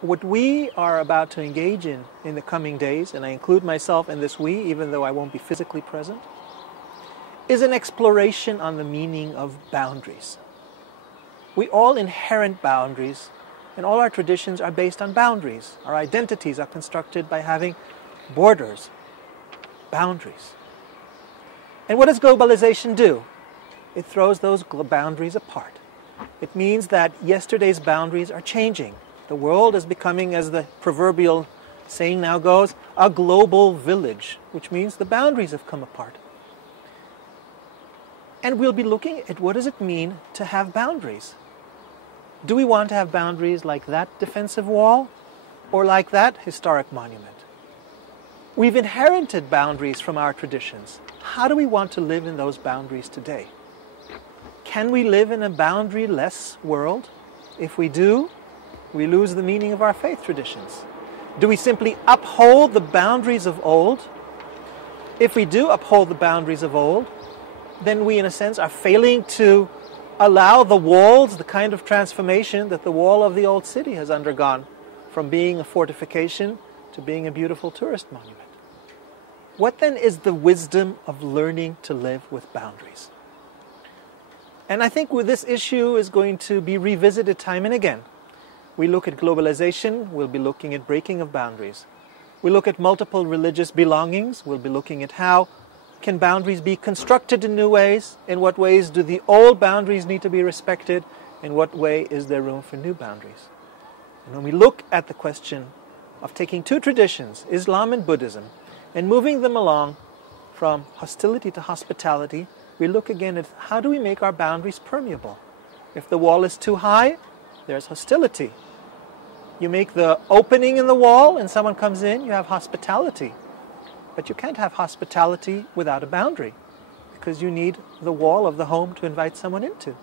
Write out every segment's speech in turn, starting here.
what we are about to engage in the coming days, and I include myself in this we, even though I won't be physically present, is an exploration on the meaning of boundaries. We all inherit boundaries, and all our traditions are based on boundaries. Our identities are constructed by having borders, boundaries. And what does globalization do? It throws those boundaries apart. It means that yesterday's boundaries are changing. The world is becoming, as the proverbial saying now goes, a global village, which means the boundaries have come apart. And we'll be looking at what does it mean to have boundaries. Do we want to have boundaries like that defensive wall or like that historic monument? We've inherited boundaries from our traditions. How do we want to live in those boundaries today? Can we live in a boundary-less world? If we do, we lose the meaning of our faith traditions. Do we simply uphold the boundaries of old? If we do uphold the boundaries of old, then we, in a sense, are failing to allow the walls, the kind of transformation that the wall of the old city has undergone, from being a fortification to being a beautiful tourist monument. What then is the wisdom of learning to live with boundaries? And I think with this issue is going to be revisited time and again. We look at globalization, we'll be looking at breaking of boundaries. We look at multiple religious belongings, we'll be looking at how can boundaries be constructed in new ways? In what ways do the old boundaries need to be respected? In what way is there room for new boundaries? And when we look at the question of taking two traditions, Islam and Buddhism, and moving them along from hostility to hospitality, we look again at how do we make our boundaries permeable? If the wall is too high, there's hostility. You make the opening in the wall and someone comes in, you have hospitality. But you can't have hospitality without a boundary, because you need the wall of the home to invite someone into.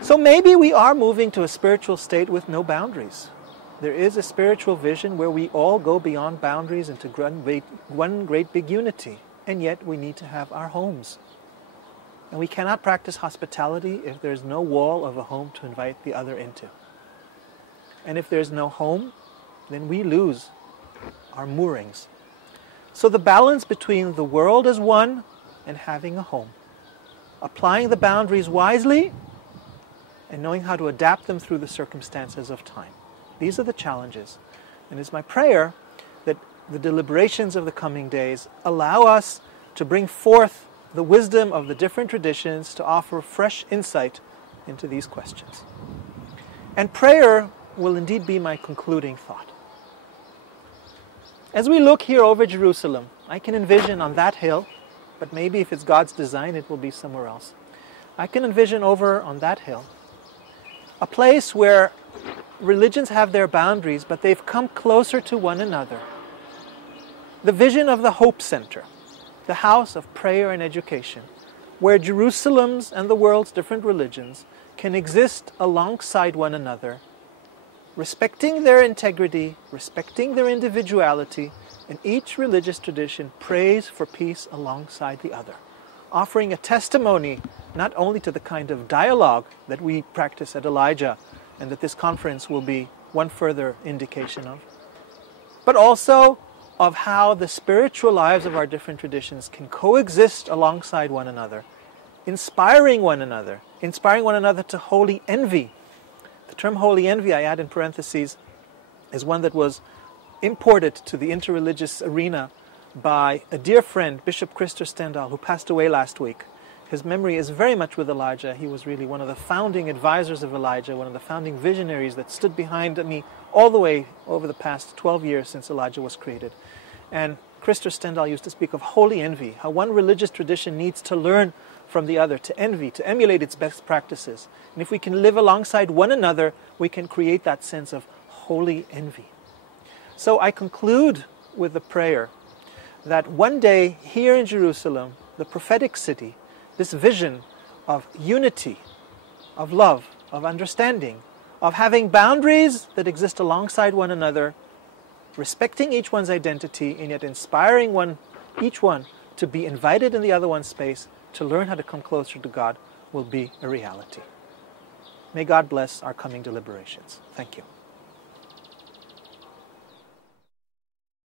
So maybe we are moving to a spiritual state with no boundaries. There is a spiritual vision where we all go beyond boundaries into one great big unity, and yet we need to have our homes. And we cannot practice hospitality if there's no wall of a home to invite the other into. And if there's no home, then we lose our moorings. So the balance between the world as one and having a home, applying the boundaries wisely and knowing how to adapt them through the circumstances of time. These are the challenges. And it's my prayer that the deliberations of the coming days allow us to bring forth the wisdom of the different traditions to offer fresh insight into these questions. And prayer will indeed be my concluding thought. As we look here over Jerusalem, I can envision on that hill, but maybe if it's God's design, it will be somewhere else. I can envision over on that hill a place where religions have their boundaries, but they've come closer to one another. The vision of the Hope Center, the house of prayer and education, where Jerusalem's and the world's different religions can exist alongside one another, respecting their integrity, respecting their individuality, and each religious tradition prays for peace alongside the other, offering a testimony not only to the kind of dialogue that we practice at Elijah, and that this conference will be one further indication of, but also of how the spiritual lives of our different traditions can coexist alongside one another, inspiring one another to holy envy. The term holy envy, I add in parentheses, is one that was imported to the interreligious arena by a dear friend, Bishop Christer Stendhal, who passed away last week. His memory is very much with Elijah. He was really one of the founding advisors of Elijah, one of the founding visionaries that stood behind me all the way over the past 12 years since Elijah was created. And Christer Stendhal used to speak of holy envy, how one religious tradition needs to learn from the other, to envy, to emulate its best practices. And if we can live alongside one another, we can create that sense of holy envy. So I conclude with the prayer that one day here in Jerusalem, the prophetic city, this vision of unity, of love, of understanding, of having boundaries that exist alongside one another, respecting each one's identity, and yet inspiring each one to be invited in the other one's space, to learn how to come closer to God, will be a reality. May God bless our coming deliberations. Thank you.